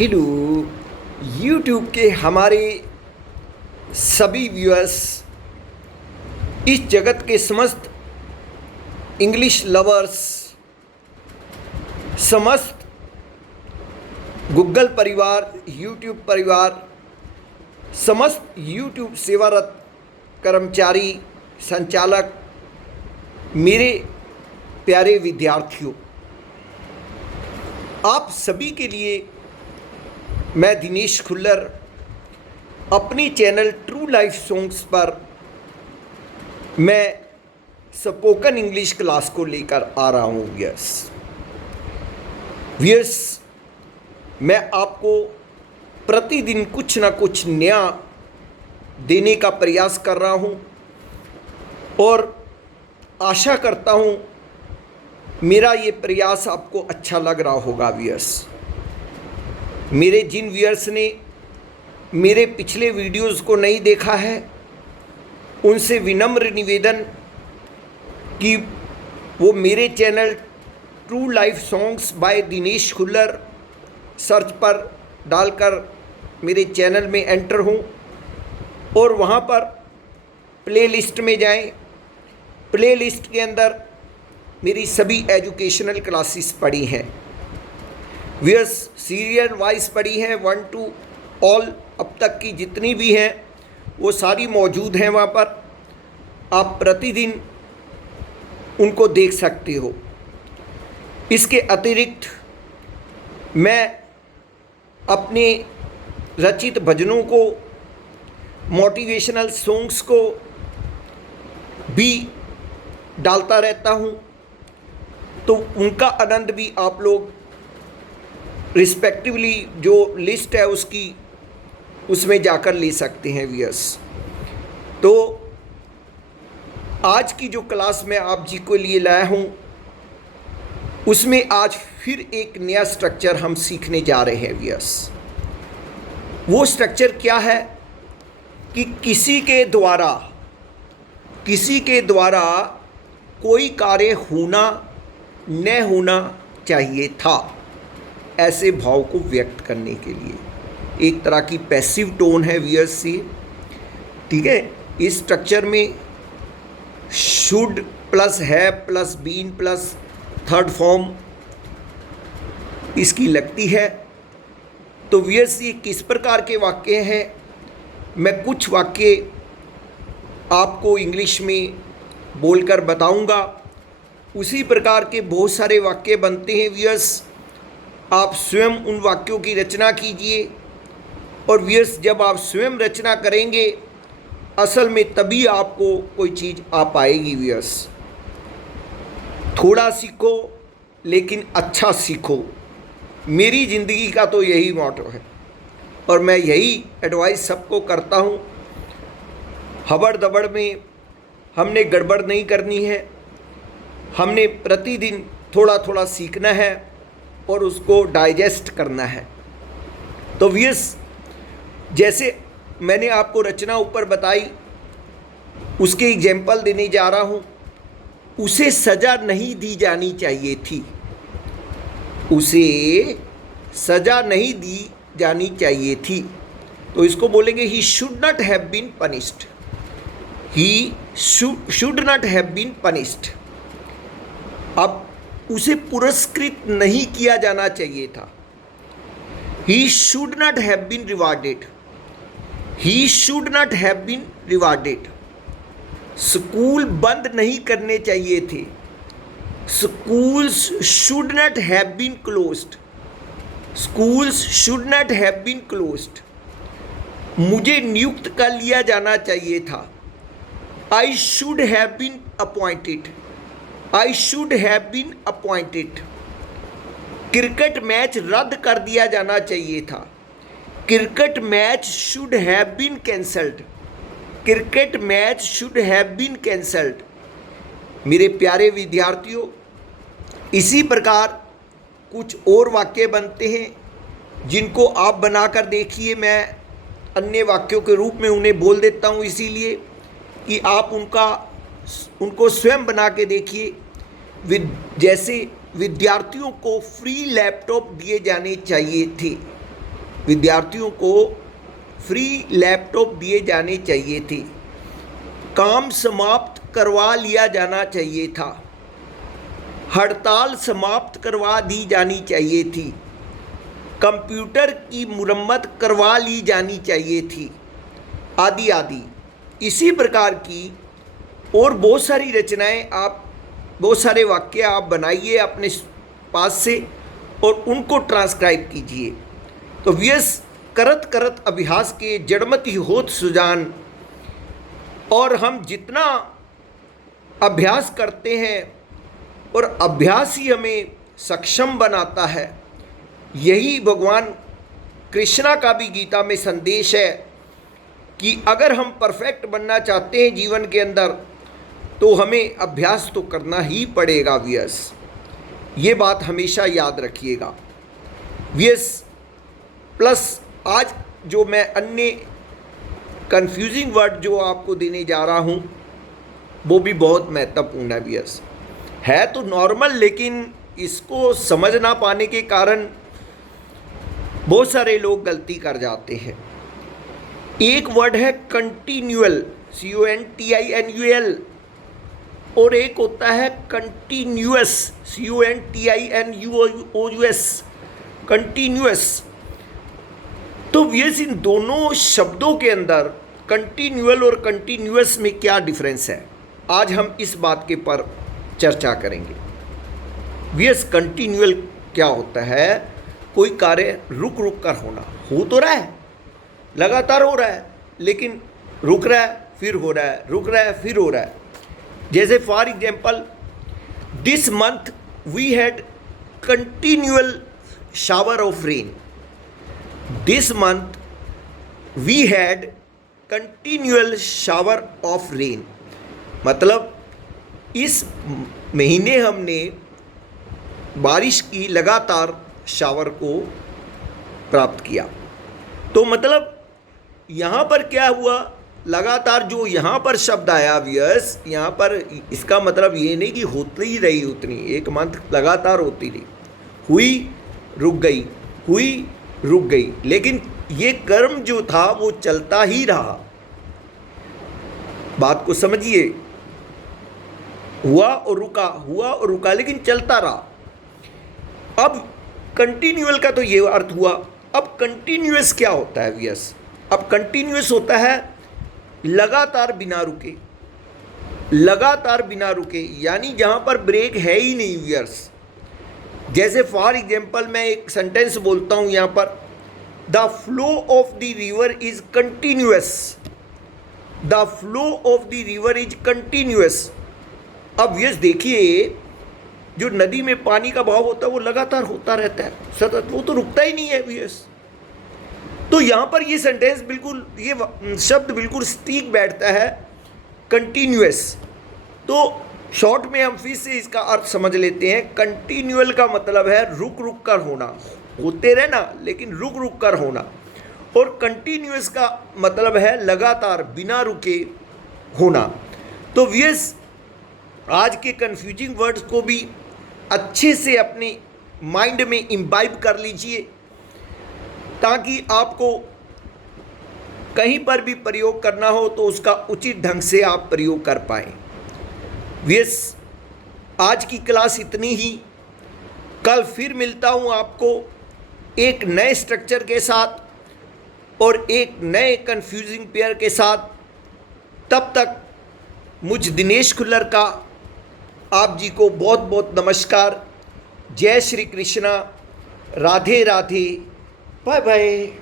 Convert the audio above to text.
Hello YouTube के हमारे सभी व्यूअर्स, इस जगत के समस्त इंग्लिश लवर्स, समस्त गूगल परिवार, यूट्यूब परिवार, समस्त यूट्यूब सेवारत कर्मचारी, संचालक, मेरे प्यारे विद्यार्थियों, आप सभी के लिए मैं दिनेश खुल्लर अपनी चैनल ट्रू लाइफ सॉन्ग्स पर मैं स्पोकन इंग्लिश क्लास को लेकर आ रहा हूँ। व्यूअर्स, मैं आपको प्रतिदिन कुछ ना कुछ नया देने का प्रयास कर रहा हूँ और आशा करता हूँ मेरा ये प्रयास आपको अच्छा लग रहा होगा। व्यूअर्स, मेरे जिन व्यूअर्स ने मेरे पिछले वीडियोस को नहीं देखा है, उनसे विनम्र निवेदन कि वो मेरे channel true life songs by Dinesh Khullar search पर डालकर मेरे चैनल में एंटर हों और वहाँ पर प्लेलिस्ट में जाएं। प्लेलिस्ट के अंदर मेरी सभी एजुकेशनल क्लासेस पड़ी हैं। व्यूअर्स, सीरियल वाइज पड़ी हैं, 1 to ऑल अब तक की जितनी भी हैं वो सारी मौजूद हैं वहाँ पर। आप प्रतिदिन उनको देख सकते हो। इसके अतिरिक्त मैं अपने रचित भजनों को, मोटिवेशनल सॉन्ग्स को भी डालता रहता हूँ, तो उनका आनंद भी आप लोग रिस्पेक्टिवली जो लिस्ट है उसमें जाकर ले सकते हैं। व्यूअर्स, तो आज की जो क्लास मैं आप जी को लिए लाया हूँ उसमें आज फिर एक नया स्ट्रक्चर हम सीखने जा रहे हैं। व्यूअर्स, वो स्ट्रक्चर क्या है कि किसी के द्वारा कोई कार्य होना न होना चाहिए था, ऐसे भाव को व्यक्त करने के लिए एक तरह की पैसिव टोन है। व्यूअर्स, से ठीक है। इस स्ट्रक्चर में शुड प्लस है plus been plus third form इसकी लगती है। तो व्यूअर्स, ये किस प्रकार के वाक्य हैं, मैं कुछ वाक्य आपको इंग्लिश में बोलकर बताऊंगा। उसी प्रकार के बहुत सारे वाक्य बनते हैं। व्यूअर्स, आप स्वयं उन वाक्यों की रचना कीजिए और व्यूअर्स, जब आप स्वयं रचना करेंगे असल में तभी आपको कोई चीज़ आ पाएगी। व्यूअर्स, थोड़ा सीखो लेकिन अच्छा सीखो, मेरी ज़िंदगी का तो यही मोटो है और मैं यही एडवाइस सबको करता हूँ। हबड़ दबड़ में हमने गड़बड़ नहीं करनी है, हमने प्रतिदिन थोड़ा थोड़ा सीखना है और उसको डाइजेस्ट करना है। तो व्यूअर्स, जैसे मैंने आपको रचना ऊपर बताई, उसके एग्जाम्पल देने जा रहा हूँ। उसे सज़ा नहीं दी जानी चाहिए थी, उसे सज़ा नहीं दी जानी चाहिए थी, तो इसको बोलेंगे he should not have been punished. He should not have been punished. अब उसे पुरस्कृत नहीं किया जाना चाहिए था। He should not have been rewarded. He should not have been rewarded. School बंद नहीं करने चाहिए थे। Schools should not have been closed. Schools should not have been closed. मुझे नियुक्त कर लिया जाना चाहिए था। I should have been appointed. I should have been appointed. Cricket match रद्द कर दिया जाना चाहिए था। Cricket match should have been cancelled. Cricket match should have been cancelled. मेरे प्यारे विद्यार्थियों, इसी प्रकार कुछ और वाक्य बनते हैं जिनको आप बनाकर देखिए। मैं अन्य वाक्यों के रूप में उन्हें बोल देता हूँ इसीलिए कि आप उनको स्वयं बना के देखिए। जैसे विद्यार्थियों को फ्री लैपटॉप दिए जाने चाहिए थे। विद्यार्थियों को फ्री लैपटॉप दिए जाने चाहिए थे, काम समाप्त करवा लिया जाना चाहिए था, हड़ताल समाप्त करवा दी जानी चाहिए थी, कंप्यूटर की मुरम्मत करवा ली जानी चाहिए थी, आदि आदि। इसी प्रकार की और बहुत सारी रचनाएं आप, बहुत सारे वाक्य आप बनाइए अपने पास से और उनको ट्रांसक्राइब कीजिए। तो व्यस करत करत अभ्यास के जड़मति होत सुजान, और हम जितना अभ्यास करते हैं और अभ्यास ही हमें सक्षम बनाता है, यही भगवान कृष्णा का भी गीता में संदेश है कि अगर हम परफेक्ट बनना चाहते हैं जीवन के अंदर तो हमें अभ्यास तो करना ही पड़ेगा व्यस। ये बात हमेशा याद रखिएगा। व्यस प्लस आज जो मैं अन्य कंफ्यूजिंग वर्ड जो आपको देने जा रहा हूँ वो भी बहुत महत्वपूर्ण है। व्यस है तो नॉर्मल, लेकिन इसको समझ ना पाने के कारण बहुत सारे लोग गलती कर जाते हैं। एक वर्ड है कंटिन्यूअल, CONTINUAL, और एक होता है कंटिन्यूअस, CONTINUOUS, कंटिन्यूअस। तो ये इन दोनों शब्दों के अंदर कंटिन्यूअल और कंटिन्यूअस में क्या डिफरेंस है, आज हम इस बात के पर चर्चा करेंगे। व्यस कंटिन्यूअल क्या होता है? कोई कार्य रुक रुक कर होना, हो तो रहा है, लगातार हो रहा है, लेकिन रुक रहा है फिर हो रहा है, रुक रहा है फिर हो रहा है। जैसे for example, this month we had continual shower of rain. This month we had continual shower of rain, मतलब इस महीने हमने बारिश की लगातार शावर को प्राप्त किया। तो मतलब यहाँ पर क्या हुआ, लगातार जो यहाँ पर शब्द आया व्यस, यहाँ पर इसका मतलब ये नहीं कि होती ही रही उतनी, एक मंथ लगातार होती रही, हुई रुक गई, हुई रुक गई, लेकिन ये कर्म जो था वो चलता ही रहा। बात को समझिए, हुआ और रुका, हुआ और रुका, लेकिन चलता रहा। अब कंटिन्यूअल का तो ये अर्थ हुआ। अब कंटिन्यूअस क्या होता है व्यस? अब कंटिन्यूअस होता है लगातार बिना रुके, लगातार बिना रुके, यानी जहाँ पर ब्रेक है ही नहीं व्यस। जैसे फॉर एग्जाम्पल मैं एक सेंटेंस बोलता हूँ यहाँ पर, the flow of the river is continuous, the flow of the river is continuous. अब व्यस देखिए, जो नदी में पानी का बहाव होता है वो लगातार होता रहता है सतत, वो तो रुकता ही नहीं है व्यस। तो यहाँ पर ये सेंटेंस बिल्कुल, ये शब्द बिल्कुल सटीक बैठता है, कंटिन्यूअस। तो शॉर्ट में हम फिर से इसका अर्थ समझ लेते हैं। कंटिन्यूअल का मतलब है रुक रुक कर होना, होते रहना लेकिन रुक रुक कर होना, और कंटिन्यूअस का मतलब है लगातार बिना रुके होना। तो व्यस आज के कंफ्यूजिंग वर्ड्स को भी अच्छे से अपने माइंड में इम्बाइब कर लीजिए, ताकि आपको कहीं पर भी प्रयोग करना हो तो उसका उचित ढंग से आप प्रयोग कर पाएँ। व्यस आज की क्लास इतनी ही, कल फिर मिलता हूँ आपको एक नए स्ट्रक्चर के साथ और एक नए कंफ्यूजिंग पेयर के साथ। तब तक मुझ दिनेश खुल्लर का आप जी को बहुत बहुत नमस्कार। जय श्री कृष्णा, राधे राधे, बाय बाय।